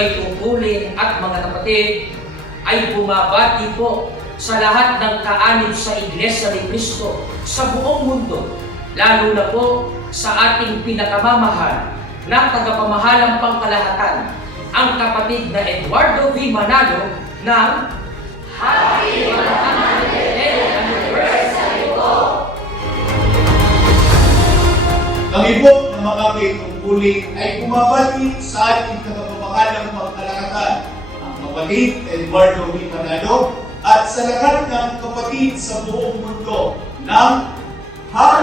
may tungkulin at mga kapatid, ay bumabati po sa lahat ng kaanib sa Iglesia ni Cristo sa buong mundo, lalo na po sa ating pinakamamahal na tagapamahalang pangkalahatan, ang kapatid na Eduardo V. Manalo ng Happy 110th Anniversary po! Kami po na mga may tungkulin ay bumabati sa ating tagapamahalang pangkalahatan, ang kapatid Eduardo V. Manalo, at sa lahat ng kapatid sa buong mundo ng Happy